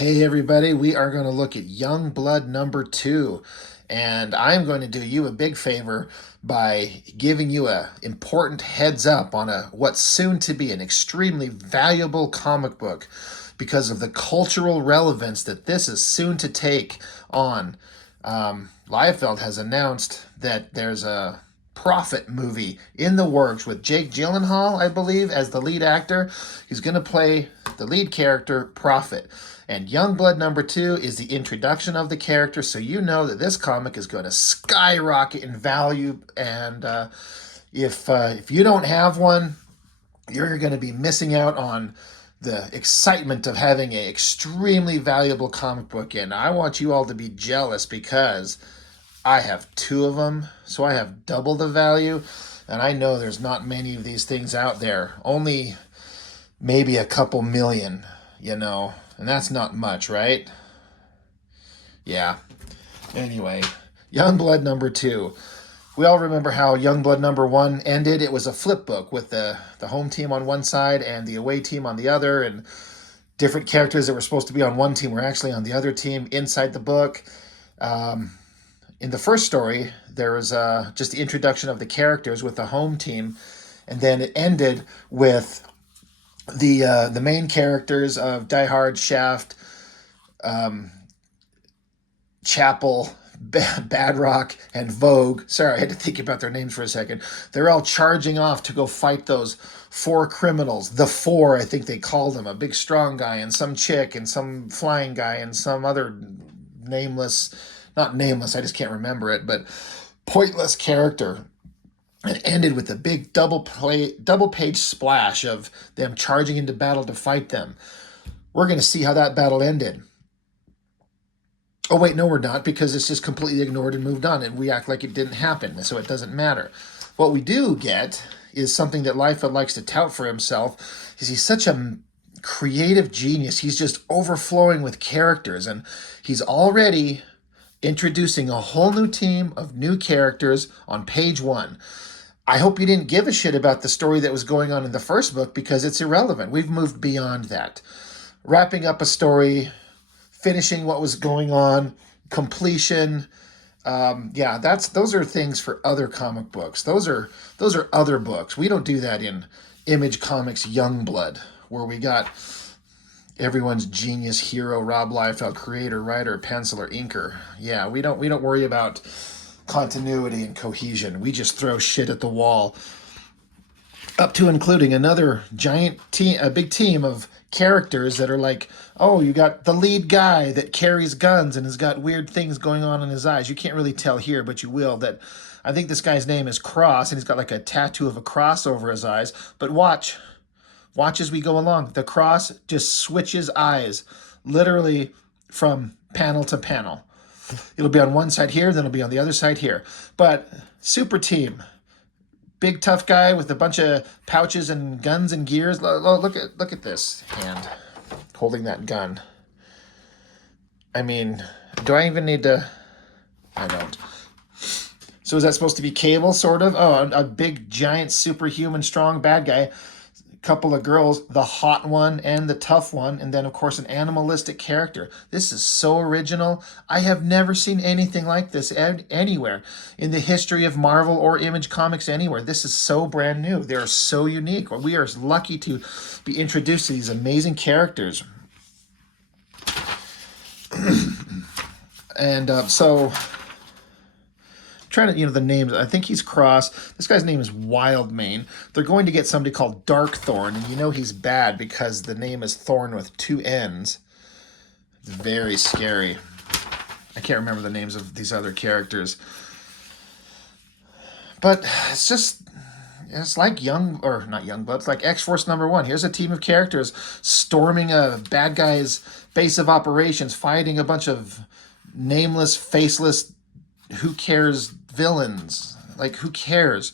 Hey everybody, we are going to look at Youngblood number 2, and I'm going to do you a big favor by giving you a important heads up on what's soon to be an extremely valuable comic book because of the cultural relevance that this is soon to take on. Liefeld has announced that there's a Prophet movie in the works with Jake Gyllenhaal, I believe, as the lead actor. He's going to play the lead character, Prophet. And Youngblood number 2 is the introduction of the character, so you know that this comic is going to skyrocket in value. And if you don't have one, you're going to be missing out on the excitement of having an extremely valuable comic book. And I want you all to be jealous because I have 2 of them, so I have double the value. And I know there's not many of these things out there. Only maybe a couple million, and that's not much, right? Yeah. Anyway, Youngblood number 2. We all remember how Youngblood number 1 ended. It was a flip book with the home team on one side and the away team on the other, and different characters that were supposed to be on one team were actually on the other team inside the book. In the first story, there was just the introduction of the characters with the home team, and then it ended with the main characters of Die Hard, Shaft, Chapel, Bad Rock, and Vogue. Sorry, I had to think about their names for a second. They're all charging off to go fight those 4 criminals. The 4, I think they called them. A big strong guy and some chick and some flying guy and some other not nameless, I just can't remember it, but pointless character. It ended with a big double page splash of them charging into battle to fight them. We're going to see how that battle ended. Oh, wait, no, we're not, because it's just completely ignored and moved on, and we act like it didn't happen, so it doesn't matter. What we do get is something that Liefeld likes to tout for himself, is he's such a creative genius. He's just overflowing with characters, and he's already introducing a whole new team of new characters on page 1. I hope you didn't give a shit about the story that was going on in the first book because it's irrelevant. We've moved beyond that. Wrapping up a story, finishing what was going on, completion. Those are things for other comic books. Those are other books. We don't do that in Image Comics Youngblood, where we got everyone's genius hero, Rob Liefeld, creator, writer, penciler, inker. Yeah, we don't worry about continuity and cohesion. We just throw shit at the wall, up to including another giant team, a big team of characters that are like, oh, you got the lead guy that carries guns and has got weird things going on in his eyes. You can't really tell here, but you will. That I think this guy's name is Cross, and he's got like a tattoo of a cross over his eyes. But watch as we go along. The cross just switches eyes, literally from panel to panel. It'll be on one side here, then it'll be on the other side here. But super team, big tough guy with a bunch of pouches and guns and gears. Look at this hand holding that gun. I mean, do I even need to? I don't. So is that supposed to be Cable, sort of? Oh, a big, giant, superhuman, strong bad guy. Couple of girls, the hot one and the tough one, and then of course an animalistic character. This is so original. I have never seen anything like this anywhere in the history of Marvel or Image Comics anywhere. This is so brand new. They're so unique. We are lucky to be introduced to these amazing characters. And so trying to, the names. I think he's Cross. This guy's name is Wildmane. They're going to get somebody called Dark Thorn, and he's bad because the name is Thorn with 2 N's. It's very scary. I can't remember the names of these other characters. But it's like not Youngblood, it's like X-Force number 1. Here's a team of characters storming a bad guy's base of operations, fighting a bunch of nameless, faceless, who cares villains. Like, who cares?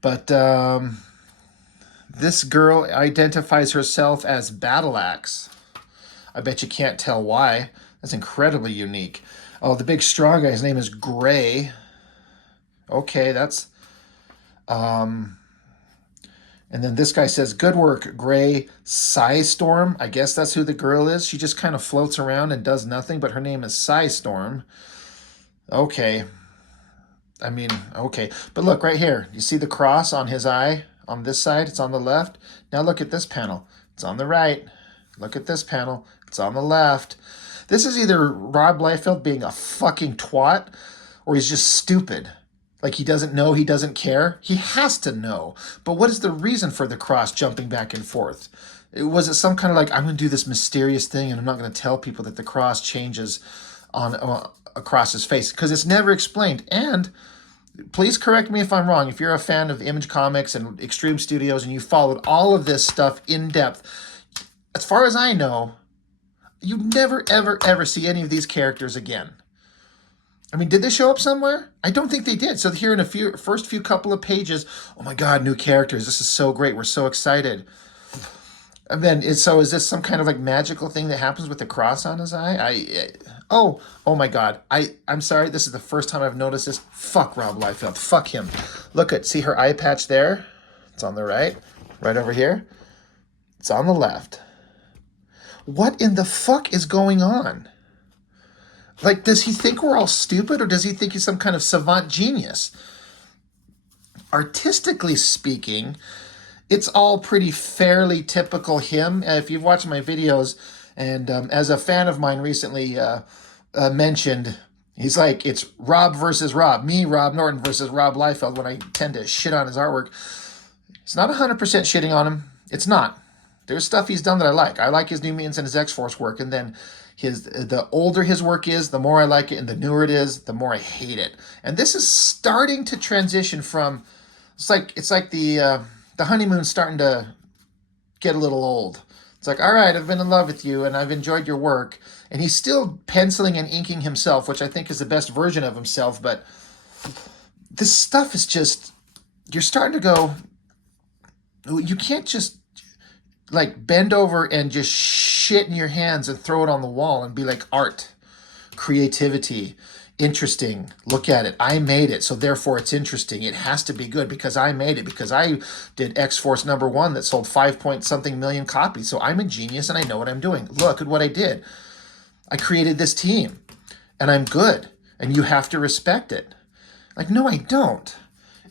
But this girl identifies herself as Battle Axe. I bet you can't tell why. That's incredibly unique. Oh, the big strong guy, his name is Gray. Okay, that's And then this guy says, good work, Gray Storm. I guess that's who the girl is. She just kind of floats around and does nothing, but her name is Storm. Okay. I mean, okay. But look right here. You see the cross on his eye on this side? It's on the left. Now look at this panel. It's on the right. Look at this panel. It's on the left. This is either Rob Liefeld being a fucking twat or he's just stupid. Like he doesn't know, he doesn't care. He has to know. But what is the reason for the cross jumping back and forth? Was it some kind of like, I'm going to do this mysterious thing and I'm not going to tell people that the cross changes on across his face? Because it's never explained. And please correct me if I'm wrong. If you're a fan of Image Comics and Extreme Studios and you followed all of this stuff in depth, as far as I know, you never, ever, ever see any of these characters again. I mean, did they show up somewhere? I don't think they did. So here in the first few couple of pages, oh my God, new characters. This is so great. We're so excited. And then, so is this some kind of like magical thing that happens with the cross on his eye? Oh my God. I'm sorry. This is the first time I've noticed this. Fuck Rob Liefeld. Fuck him. Look at, see her eye patch there? It's on the right. Right over here. It's on the left. What in the fuck is going on? Like, does he think we're all stupid or does he think he's some kind of savant genius? Artistically speaking, it's all pretty fairly typical him. If you've watched my videos, and as a fan of mine recently mentioned, he's like, it's Rob versus Rob. Me, Rob Norton, versus Rob Liefeld when I tend to shit on his artwork. It's not 100% shitting on him. It's not. There's stuff he's done that I like. I like his New Mutants and his X-Force work, and then the older his work is, the more I like it, and the newer it is, the more I hate it. And this is starting to transition from, it's like the honeymoon's starting to get a little old. It's like, all right, I've been in love with you and I've enjoyed your work. And he's still penciling and inking himself, which I think is the best version of himself. But this stuff is just, you're starting to go, you can't just like bend over and just shit in your hands and throw it on the wall and be like, art, creativity, interesting, look at it, I made it, so therefore it's interesting, it has to be good because I made it, because I did X-Force #1 that sold 5-point-something million copies, so I'm a genius and I know what I'm doing. Look at what I did. I created this team and I'm good and you have to respect it. Like, no, I don't.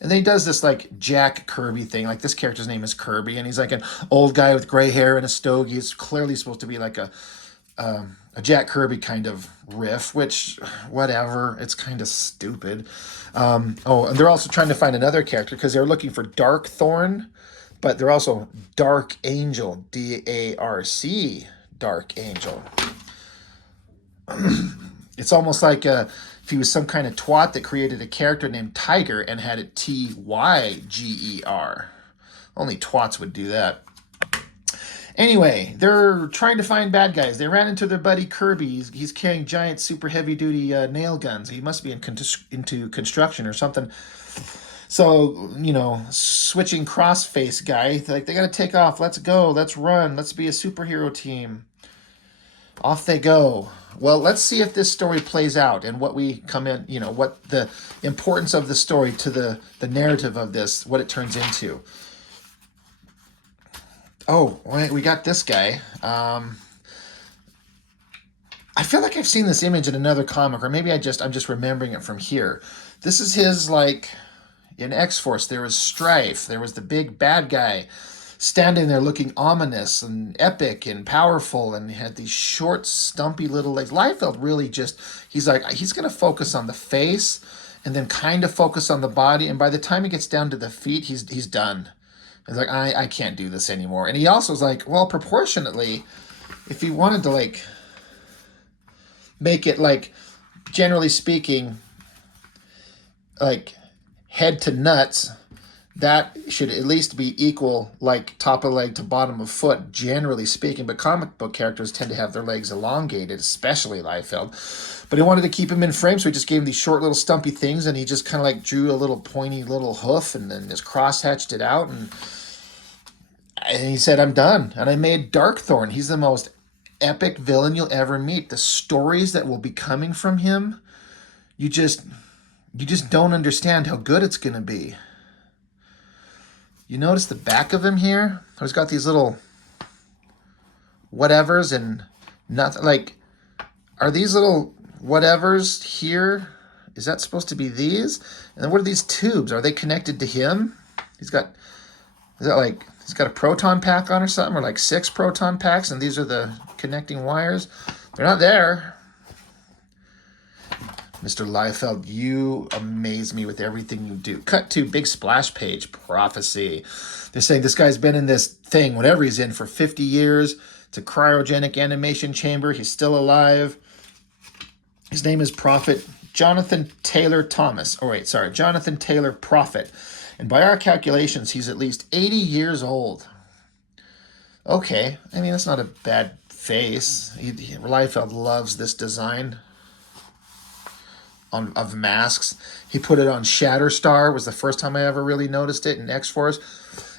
And then he does this like Jack Kirby thing. Like, this character's name is Kirby, and he's like an old guy with gray hair and a stogie. It's clearly supposed to be like a Jack Kirby kind of riff, which, whatever. It's kind of stupid. And they're also trying to find another character because they're looking for Dark Thorn, but they're also Dark Angel, DARC, Dark Angel. It's almost like if he was some kind of twat that created a character named Tiger and had it TYGER. Only twats would do that. Anyway, they're trying to find bad guys. They ran into their buddy Kirby. He's carrying giant, super heavy-duty nail guns. He must be into construction or something. So, switching cross-face guy. Like, they got to take off. Let's go. Let's run. Let's be a superhero team. Off they go. Well, let's see if this story plays out and what we come in, what the importance of the story to the narrative of this, what it turns into. Oh, we got this guy. I feel like I've seen this image in another comic, or maybe I'm just remembering it from here. This is his, like, in X-Force, there was Strife. There was the big bad guy standing there looking ominous and epic and powerful, and he had these short, stumpy little legs. Liefeld really he's going to focus on the face and then kind of focus on the body, and by the time he gets down to the feet, he's done. He's like, I can't do this anymore. And he also was like, well, proportionately, if he wanted to, like, make it, like, generally speaking, like, head to nuts, that should at least be equal, like, top of leg to bottom of foot, generally speaking. But comic book characters tend to have their legs elongated, especially Liefeld. But he wanted to keep him in frame, so he just gave him these short little stumpy things, and he just kind of like drew a little pointy little hoof and then just cross-hatched it out. And he said, I'm done. And I made Dark Thorn. He's the most epic villain you'll ever meet. The stories that will be coming from him, you just don't understand how good it's going to be. You notice the back of him here? He's got these little whatevers and nothing. Like, are these little whatevers here? Is that supposed to be these? And then what are these tubes? Are they connected to him? Is that like, he's got a proton pack on or something? Or like 6 proton packs, and these are the connecting wires? They're not there. Mr. Liefeld, you amaze me with everything you do. Cut to big splash page, prophecy. They're saying this guy's been in this thing, whatever he's in, for 50 years. It's a cryogenic animation chamber. He's still alive. His name is Prophet Jonathan Taylor Thomas. Oh, wait, sorry. Jonathan Taylor Prophet. And by our calculations, he's at least 80 years old. Okay. I mean, that's not a bad face. Liefeld loves this design of masks. He put it on Shatterstar, was the first time I ever really noticed it in X-Force.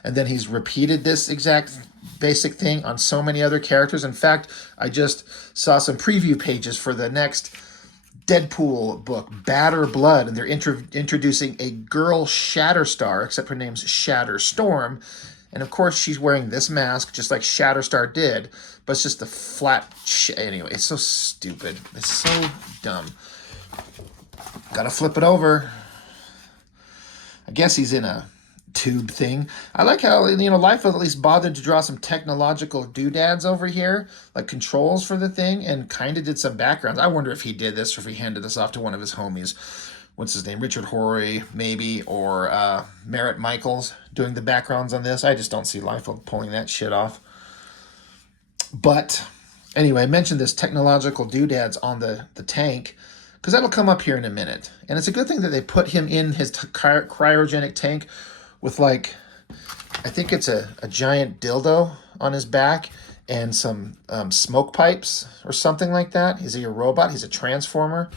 And then he's repeated this exact basic thing on so many other characters. In fact, I just saw some preview pages for the next Deadpool book, Batter Blood, and they're introducing a girl Shatterstar, except her name's Shatterstorm. And of course, she's wearing this mask, just like Shatterstar did, but it's just a flat... Anyway, it's so stupid. It's so dumb. Gotta flip it over. I guess he's in a tube thing. I like how, Liefeld at least bothered to draw some technological doodads over here, like controls for the thing, and kind of did some backgrounds. I wonder if he did this or if he handed this off to one of his homies. What's his name? Richard Horry, maybe, or Merritt Michaels doing the backgrounds on this. I just don't see Liefeld pulling that shit off. But anyway, I mentioned this technological doodads on the tank, because that'll come up here in a minute. And it's a good thing that they put him in his cryogenic tank with, like, I think it's a giant dildo on his back and some smoke pipes or something like that. Is he a robot? He's a transformer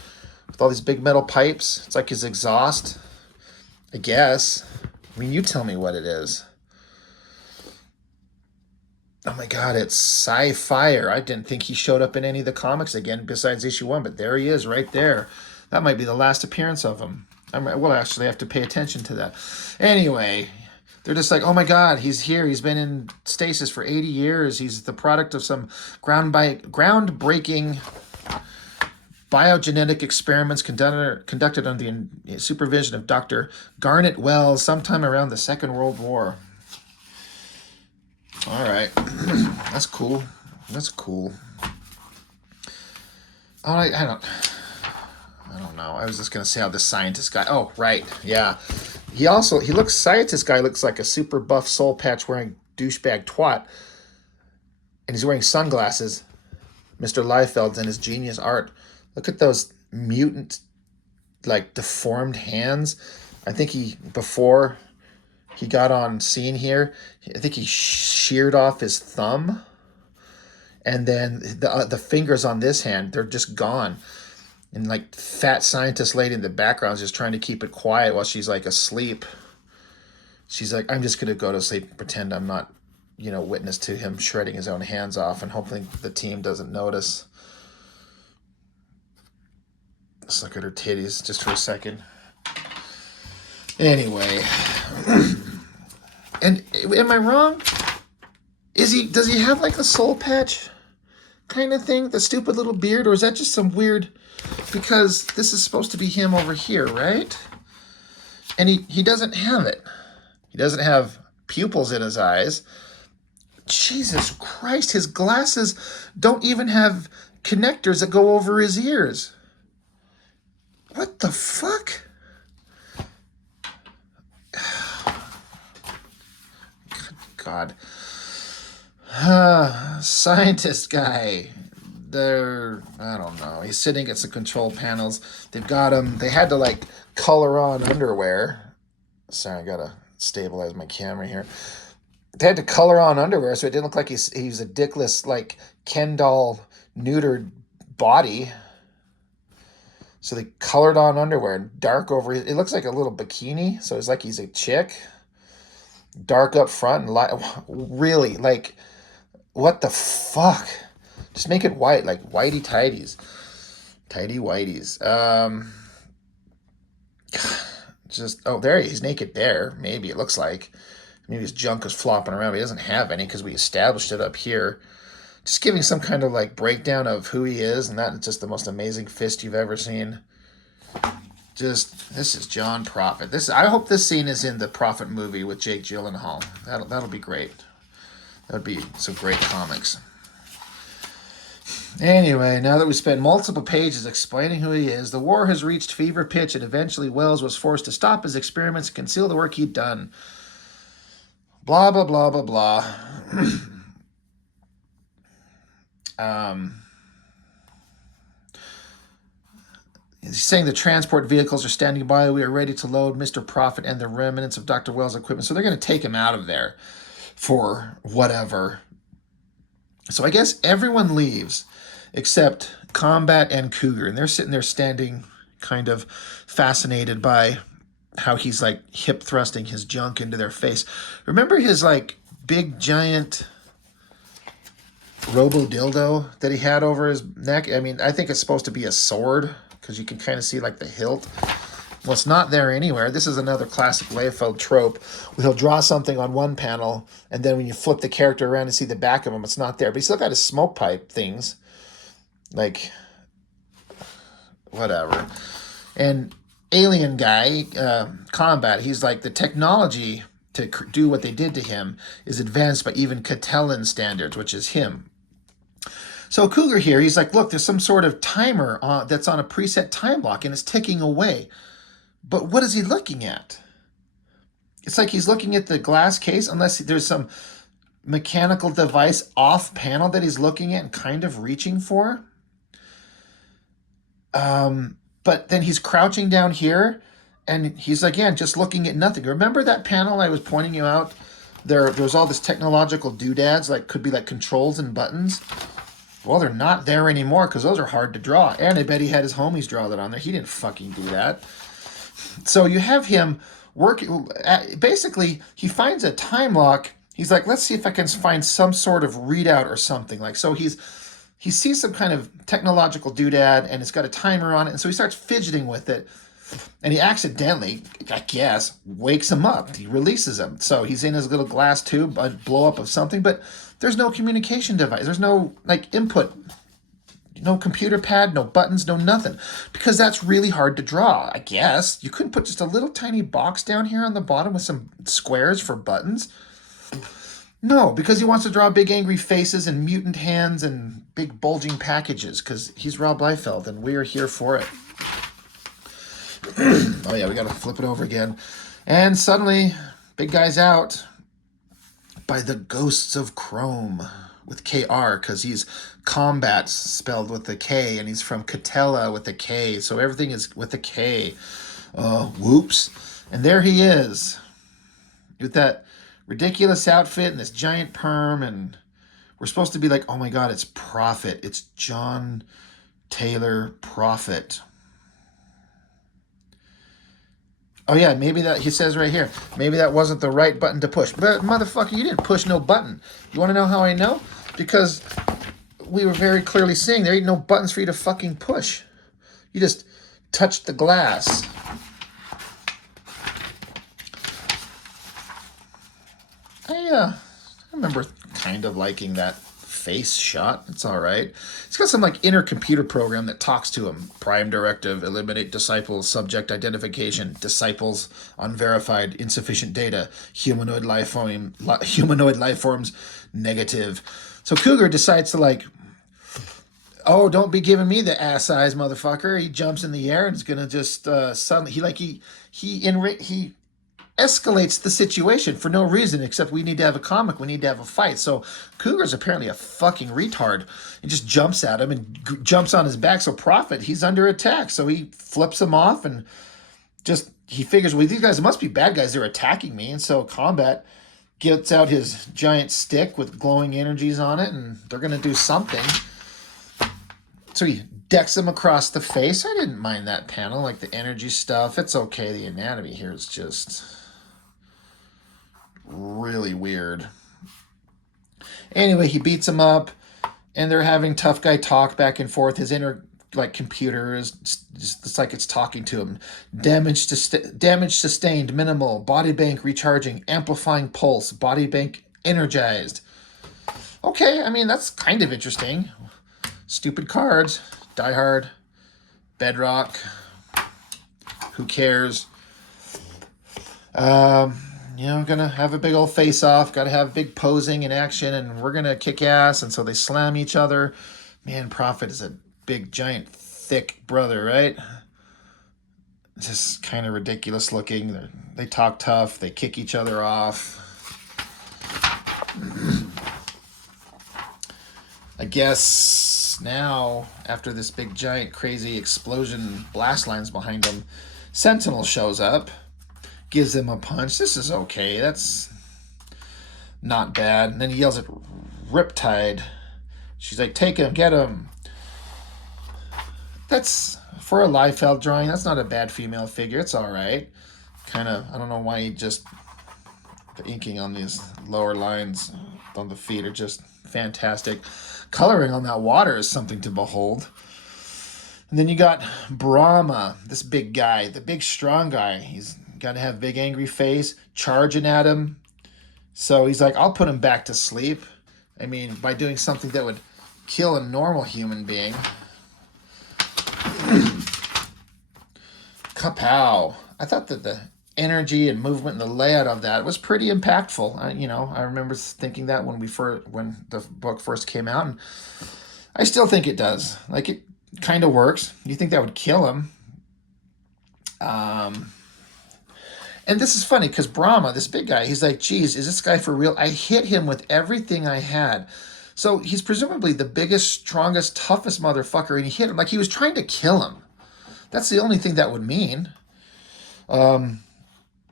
with all these big metal pipes. It's like his exhaust, I guess. I mean, you tell me what it is. Oh my God, it's Sci-Fire. I didn't think he showed up in any of the comics again besides issue 1, but there he is right there. That might be the last appearance of him. We'll actually have to pay attention to that. Anyway, they're just like, oh my God, he's here. He's been in stasis for 80 years. He's the product of some groundbreaking biogenetic experiments conducted under the supervision of Dr. Garnet Wells sometime around the Second World War. All right. That's cool. That's cool. I don't know. I was just going to say how the scientist guy... Oh, right. Yeah. Scientist guy looks like a super buff soul patch wearing douchebag twat. And he's wearing sunglasses. Mr. Liefeld's and his genius art. Look at those mutant, like, deformed hands. I think before he got on scene here, I think he sheared off his thumb. And then the fingers on this hand, they're just gone. And, like, fat scientist lady in the background is just trying to keep it quiet while she's, like, asleep. She's like, I'm just going to go to sleep and pretend I'm not, witness to him shredding his own hands off, and hopefully the team doesn't notice. Let's look at her titties just for a second. Anyway. And am I wrong? Does he have like a soul patch kind of thing? The stupid little beard? Or is that just some weird... Because this is supposed to be him over here, right? And he doesn't have it. He doesn't have pupils in his eyes. Jesus Christ, his glasses don't even have connectors that go over his ears. What the fuck? God. Scientist guy. I don't know. He's sitting at some control panels. They've got him. They had to, like, color on underwear. Sorry, I gotta stabilize my camera here. They had to color on underwear so it didn't look like he's a dickless, like, Ken doll neutered body. So they colored on underwear, dark over it looks like a little bikini, so it's like he's a chick. Dark up front and light. Really, like, what the fuck? Just make it white, like whitey tighties. Tighty whiteys. There he's naked there. Maybe it looks like. Maybe his junk is flopping around. He doesn't have any because we established it up here. Just giving some kind of like breakdown of who he is, and that is just the most amazing fist you've ever seen. Just, this is John Prophet. I hope this scene is in the Prophet movie with Jake Gyllenhaal. That'll be great. That would be some great comics. Anyway, now that we spent multiple pages explaining who he is, the war has reached fever pitch, and eventually Wells was forced to stop his experiments and conceal the work he'd done. Blah, blah, blah, blah, blah. He's saying the transport vehicles are standing by. We are ready to load Mr. Prophet and the remnants of Dr. Wells' equipment. So they're going to take him out of there for whatever. So I guess everyone leaves except Combat and Cougar. And they're sitting there standing kind of fascinated by how he's like hip thrusting his junk into their face. Remember his like big giant robo dildo that he had over his neck? I mean, I think it's supposed to be a sword because you can kind of see like the hilt. Well, it's not there anywhere. This is another classic Liefeld trope. He'll draw something on one panel, and then when you flip the character around and see the back of him, it's not there. But he's still got his smoke pipe things. Like, whatever. And alien guy, Combat, he's like, the technology to do what they did to him is advanced by even Catalan standards, which is him. So Cougar here, he's like, look, there's some sort of timer that's on a preset time block, and it's ticking away. But what is he looking at? It's like he's looking at the glass case, unless there's some mechanical device off panel that he's looking at and kind of reaching for. But then he's crouching down here, and he's, again, just looking at nothing. Remember that panel I was pointing you out? There's all this technological doodads, like could be like controls and buttons. Well, they're not there anymore because those are hard to draw. And I bet he had his homies draw that on there. He didn't fucking do that. So you have him working. Basically, he finds a time lock. He's like, let's see if I can find some sort of readout or something. Like, so he sees some kind of technological doodad, and it's got a timer on it. And so he starts fidgeting with it. And he accidentally, I guess, wakes him up. He releases him. So he's in his little glass tube, a blow up of something, but there's no communication device. There's no like input, no computer pad, no buttons, no nothing. Because that's really hard to draw, I guess. You couldn't put just a little tiny box down here on the bottom with some squares for buttons. No, because he wants to draw big angry faces and mutant hands and big bulging packages because he's Rob Liefeld and we are here for it. Oh yeah, we gotta flip it over again. And suddenly, big guy's out by the ghosts of Chrome with KR because he's Combat spelled with a K and he's from Catella with a K. So everything is with a K. Whoops. And there he is with that ridiculous outfit and this giant perm, and we're supposed to be like, oh my God, it's Prophet. It's John Taylor Prophet. Oh yeah, maybe that, he says right here, maybe that wasn't the right button to push. But motherfucker, you didn't push no button. You want to know how I know? Because we were very clearly saying there ain't no buttons for you to fucking push. You just touched the glass. I remember kind of liking that face shot. It's all right. It's got some like inner computer program that talks to him. Prime directive, eliminate disciples, subject identification, disciples, unverified, insufficient data, humanoid life forms, negative. So Cougar decides to like, oh, don't be giving me the ass eyes, motherfucker. He jumps in the air and is gonna just suddenly he escalates the situation for no reason except we need to have a comic, we need to have a fight. So Cougar's apparently a fucking retard. He just jumps at him and jumps on his back. So Prophet, he's under attack. So he flips him off and just, he figures, well, these guys must be bad guys. They're attacking me. And so Combat gets out his giant stick with glowing energies on it and they're going to do something. So he decks him across the face. I didn't mind that panel, like the energy stuff. It's okay. The anatomy here is just really weird. Anyway, he beats him up, and they're having tough guy talk back and forth. His inner like computer is just, it's like it's talking to him. Damage sustained minimal. Body bank recharging. Amplifying pulse. Body bank energized. Okay, I mean that's kind of interesting. Stupid cards. Die Hard. Bedrock. Who cares? Gonna have a big old face off. Got to have big posing and action, and we're gonna kick ass. And so they slam each other. Man, Prophet is a big, giant, thick brother, right? Just kind of ridiculous looking. They talk tough. They kick each other off. I guess now, after this big, giant, crazy explosion, blast lines behind them, Sentinel shows up, gives them a punch. This is okay. That's not bad. And then he yells at Riptide. She's like, take him, get him. That's, for a Liefeld drawing, that's not a bad female figure. It's all right. Kind of, I don't know why the inking on these lower lines on the feet are just fantastic. Coloring on that water is something to behold. And then you got Brahma, this big guy, the big strong guy. He's got to have big angry face, charging at him. So he's like, I'll put him back to sleep. I mean, by doing something that would kill a normal human being. Kapow. I thought that the energy and movement and the layout of that was pretty impactful. I remember thinking that when the book first came out, and I still think it does. Like, it kind of works. You think that would kill him. And this is funny because Brahma, this big guy, he's like, geez, is this guy for real? I hit him with everything I had. So he's presumably the biggest, strongest, toughest motherfucker, and he hit him like he was trying to kill him. That's the only thing that would mean.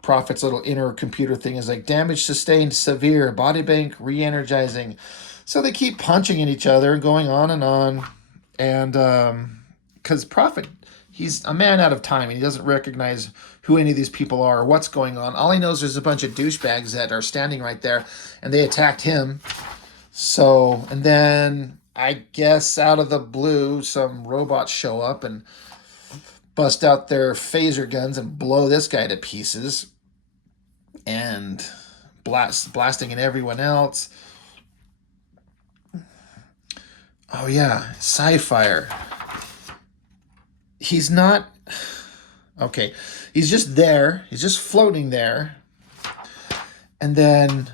Prophet's little inner computer thing is like, damage sustained severe, body bank re-energizing. So they keep punching at each other and going on. And because Prophet, he's a man out of time, and he doesn't recognize who any of these people are or what's going on. All he knows is there's a bunch of douchebags that are standing right there, and they attacked him. So, and then I guess out of the blue, some robots show up and bust out their phaser guns and blow this guy to pieces, and blasting at everyone else. Oh yeah, Sci-Fire. He's not... Okay, he's just there. He's just floating there. And then...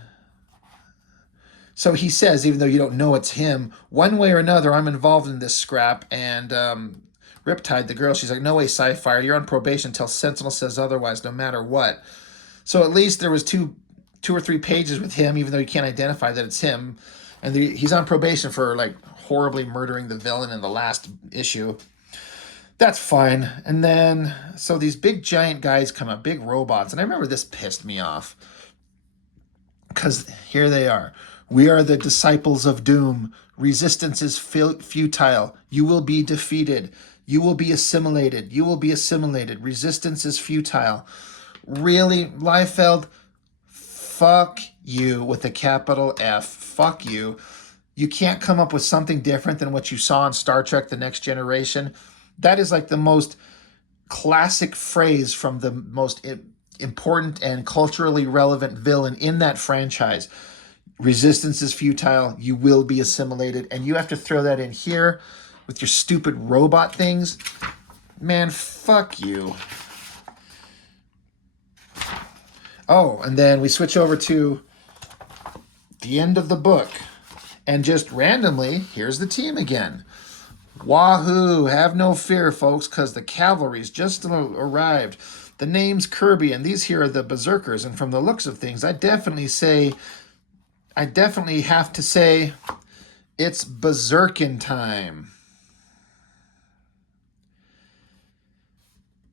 So he says, even though you don't know it's him, one way or another, I'm involved in this scrap. And Riptide, the girl, she's like, no way, Sci-Fire. You're on probation until Sentinel says otherwise, no matter what. So at least there was two or three pages with him, even though you can't identify that it's him. And he's on probation for, like, horribly murdering the villain in the last issue. That's fine. And then, so these big giant guys come up, big robots. And I remember this pissed me off. Because here they are. We are the disciples of doom. Resistance is futile. You will be defeated. You will be assimilated. You will be assimilated. Resistance is futile. Really, Liefeld? Fuck you with a capital F. Fuck you. You can't come up with something different than what you saw in Star Trek The Next Generation. That is like the most classic phrase from the most important and culturally relevant villain in that franchise. Resistance is futile. You will be assimilated. And you have to throw that in here with your stupid robot things. Man, fuck you. Oh, and then we switch over to the end of the book. And just randomly, here's the team again. Wahoo! Have no fear, folks, because the cavalry's just arrived. The name's Kirby, and these here are the Berserkers. And from the looks of things, I definitely have to say it's Berserkin time.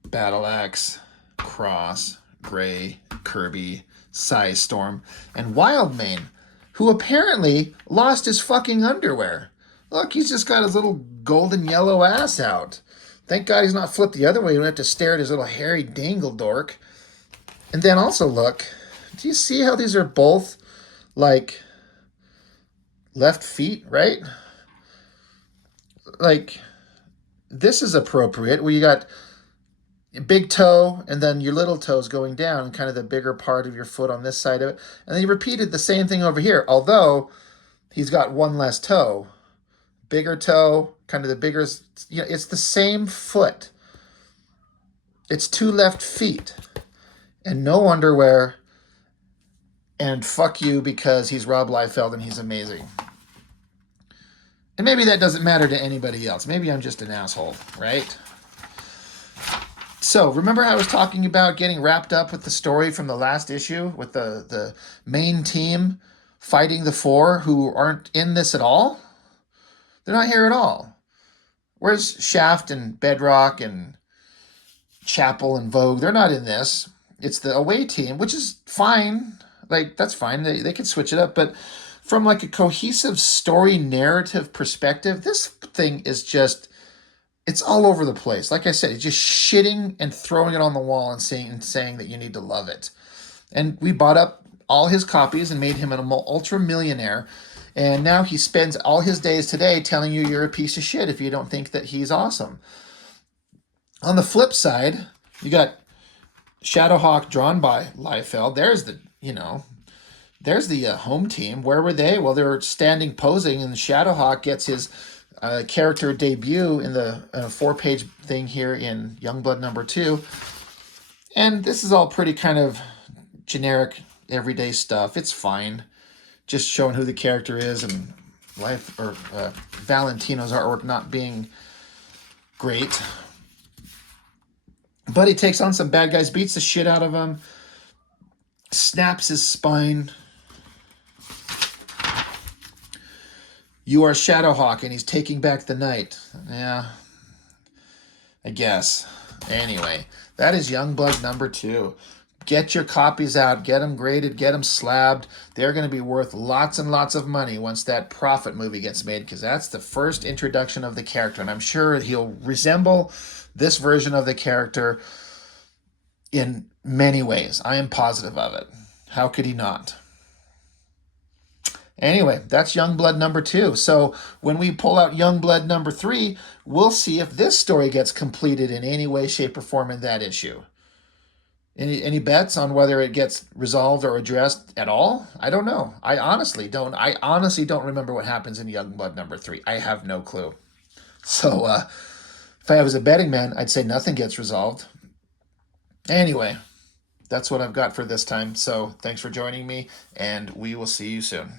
Battle Axe, Cross, Gray, Kirby, Storm, and Wildmane, who apparently lost his fucking underwear. Look, he's just got his little golden yellow ass out. Thank God he's not flipped the other way. You don't have to stare at his little hairy dangle dork. And then also look, do you see how these are both like left feet, right? Like, this is appropriate, where you got your big toe and then your little toes going down, and kind of the bigger part of your foot on this side of it. And then he repeated the same thing over here, although he's got one less toe. Bigger toe, kind of the bigger, it's the same foot. It's two left feet and no underwear. And fuck you, because he's Rob Liefeld and he's amazing. And maybe that doesn't matter to anybody else. Maybe I'm just an asshole, right? So, remember how I was talking about getting wrapped up with the story from the last issue with the main team fighting the four who aren't in this at all? They're not here at all. Where's Shaft and Bedrock and Chapel and Vogue? They're not in this. It's the away team, which is fine. Like, that's fine. They can switch it up. But from like a cohesive story narrative perspective, this thing is just, it's all over the place. Like I said, it's just shitting and throwing it on the wall and saying that you need to love it. And we bought up all his copies and made him an ultra millionaire. And now he spends all his days today telling you you're a piece of shit if you don't think that he's awesome. On the flip side, you got Shadowhawk drawn by Liefeld. There's the home team. Where were they? Well, they were standing posing, and Shadowhawk gets his character debut in the 4-page thing here in Youngblood #2. And this is all pretty kind of generic, everyday stuff. It's fine. Just showing who the character is, and Valentino's artwork not being great. But he takes on some bad guys, beats the shit out of them, snaps his spine. You are Shadowhawk, and he's taking back the night. Yeah, I guess. Anyway, that is Youngblood #2. Get your copies out. Get them graded. Get them slabbed. They're going to be worth lots and lots of money once that Prophet movie gets made, because that's the first introduction of the character. And I'm sure he'll resemble this version of the character in many ways. I am positive of it. How could he not? Anyway, that's Youngblood #2. So when we pull out Youngblood #3, we'll see if this story gets completed in any way, shape, or form in that issue. Any bets on whether it gets resolved or addressed at all? I don't know. I honestly don't remember what happens in Youngblood #3. I have no clue. So if I was a betting man, I'd say nothing gets resolved. Anyway, that's what I've got for this time. So thanks for joining me, and we will see you soon.